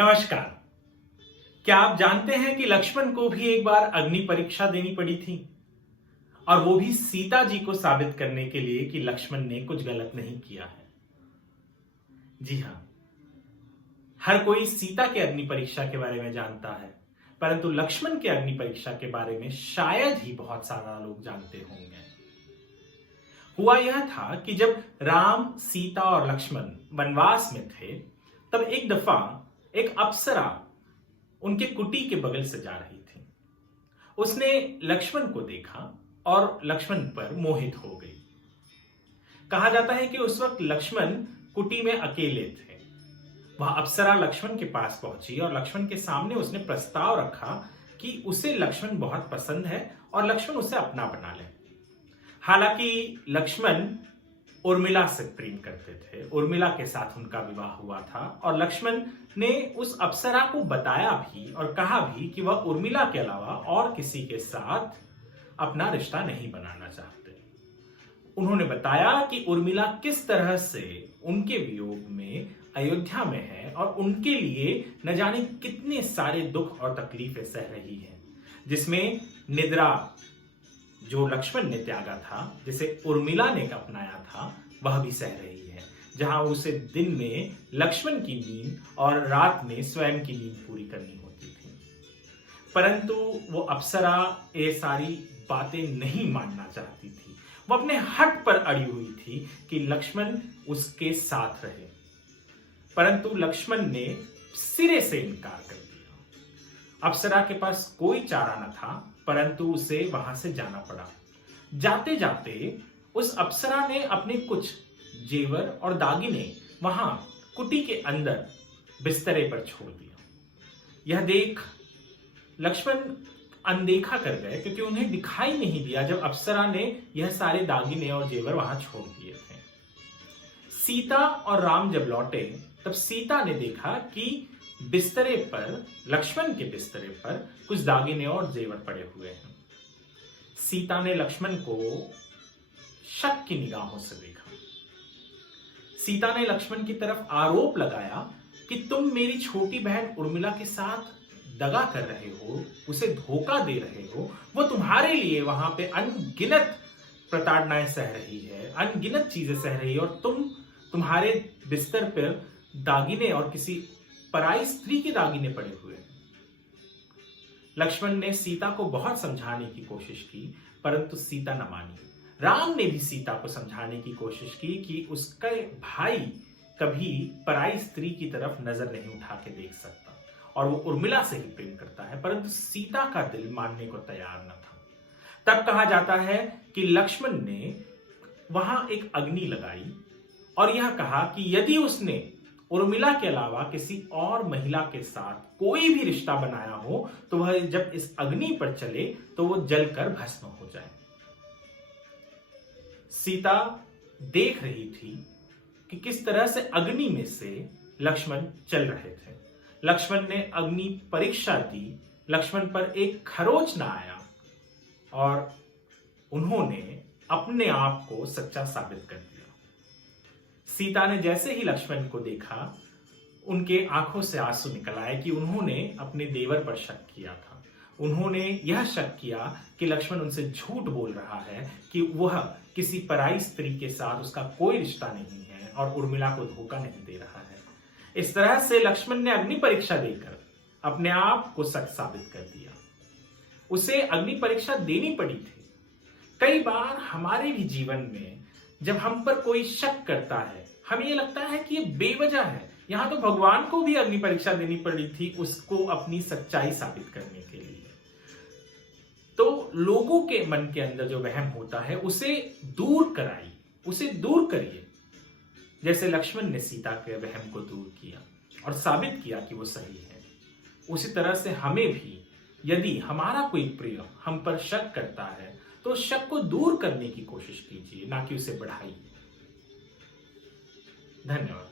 नमस्कार। क्या आप जानते हैं कि लक्ष्मण को भी एक बार अग्नि परीक्षा देनी पड़ी थी, और वो भी सीता जी को साबित करने के लिए कि लक्ष्मण ने कुछ गलत नहीं किया है। जी हां, हर कोई सीता के अग्नि परीक्षा के बारे में जानता है, परंतु लक्ष्मण के अग्नि परीक्षा के बारे में शायद ही बहुत सारा लोग जानते होंगे। हुआ यह था कि जब राम, सीता और लक्ष्मण वनवास में थे, तब एक दफा एक अप्सरा उनके कुटी के बगल से जा रही थी। उसने लक्ष्मण को देखा और लक्ष्मण पर मोहित हो गई। कहा जाता है कि उस वक्त लक्ष्मण कुटी में अकेले थे। वह अप्सरा लक्ष्मण के पास पहुंची और लक्ष्मण के सामने उसने प्रस्ताव रखा कि उसे लक्ष्मण बहुत पसंद है और लक्ष्मण उसे अपना बना ले। हालांकि लक्ष्मण उर्मिला से प्रेम करते थे, उर्मिला के साथ उनका विवाह हुआ था, और लक्ष्मण ने उस अप्सरा को बताया भी और कहा भी कि वह उर्मिला के अलावा और किसी के साथ अपना रिश्ता नहीं बनाना चाहते। उन्होंने बताया कि उर्मिला किस तरह से उनके वियोग में अयोध्या में है और उनके लिए न जाने कितने सारे दुख और तकलीफें सह रही है, जिसमें निद्रा जो लक्ष्मण ने त्यागा था, जिसे उर्मिला ने अपनाया था, वह भी सह रही है। जहां उसे दिन में लक्ष्मण की नींद और रात में स्वयं की नींद पूरी करनी होती थी। परंतु वो अप्सरा ये सारी बातें नहीं मानना चाहती थी। वो अपने हक पर अड़ी हुई थी कि लक्ष्मण उसके साथ रहे, परंतु लक्ष्मण ने सिरे से इनकार कर दिया। अप्सरा के पास कोई चारा न था, परंतु उसे वहां से जाना पड़ा। जाते जाते उस अप्सरा ने अपने कुछ जेवर और दागिने वहां कुटी के अंदर बिस्तरे पर छोड़ दिया। यह देख लक्ष्मण अनदेखा कर गए, क्योंकि उन्हें दिखाई नहीं दिया जब अप्सरा ने यह सारे दागिने और जेवर वहां छोड़ दिए थे। सीता और राम जब लौटे, तब सीता ने देखा कि बिस्तरे पर, लक्ष्मण के बिस्तरे पर कुछ दागिने और जेवर पड़े हुए हैं। सीता ने लक्ष्मण को शक की निगाहों से देखा। सीता ने लक्ष्मण की तरफ आरोप लगाया कि तुम मेरी छोटी बहन उर्मिला के साथ दगा कर रहे हो, उसे धोखा दे रहे हो। वो तुम्हारे लिए वहां पे अनगिनत प्रताड़नाएं सह रही है, अनगिनत चीजें सह रही है, और तुम्हारे बिस्तर पर दागिने और किसी पराई स्त्री के दागिने पड़े हुए हैं। लक्ष्मण ने सीता को बहुत समझाने की कोशिश की, परंतु सीता न मानी। राम ने भी सीता को समझाने की कोशिश की कि उसका भाई कभी पराई स्त्री की तरफ नजर नहीं उठा के देख सकता और वो उर्मिला से ही प्रेम करता है, परंतु सीता का दिल मानने को तैयार न था। तब कहा जाता है कि लक्ष्मण ने वहां एक अग्नि लगाई और यह कहा कि यदि उसने उर्मिला के अलावा किसी और महिला के साथ कोई भी रिश्ता बनाया हो, तो वह जब इस अग्नि पर चले तो वो जलकर भस्म हो जाए। सीता देख रही थी कि किस तरह से अग्नि में से लक्ष्मण चल रहे थे। लक्ष्मण ने अग्नि परीक्षा दी, लक्ष्मण पर एक खरोच न आया और उन्होंने अपने आप को सच्चा साबित कर दिया। सीता ने जैसे ही लक्ष्मण को देखा, उनके आंखों से आंसू निकल आए कि उन्होंने अपने देवर पर शक किया था। उन्होंने यह शक किया कि लक्ष्मण उनसे झूठ बोल रहा है, कि वह किसी पराई स्त्री के साथ उसका कोई रिश्ता नहीं है और उर्मिला को धोखा नहीं दे रहा है। इस तरह से लक्ष्मण ने अग्नि परीक्षा देकर अपने आप को सच साबित कर दिया। उसे अग्नि परीक्षा देनी पड़ी थी। कई बार हमारे भी जीवन में जब हम पर कोई शक करता है, हमें ये लगता है कि ये बेवजह है। यहां तो भगवान को भी अग्नि परीक्षा देनी पड़ी थी उसको अपनी सच्चाई साबित करने के लिए। तो लोगों के मन के अंदर जो वहम होता है, उसे दूर कराइए, उसे दूर करिए, जैसे लक्ष्मण ने सीता के वहम को दूर किया और साबित किया कि वो सही है। उसी तरह से हमें भी, यदि हमारा कोई प्रिय हम पर शक करता है, तो शक को दूर करने की कोशिश कीजिए, ना कि उसे बढ़ाइए। धन्यवाद।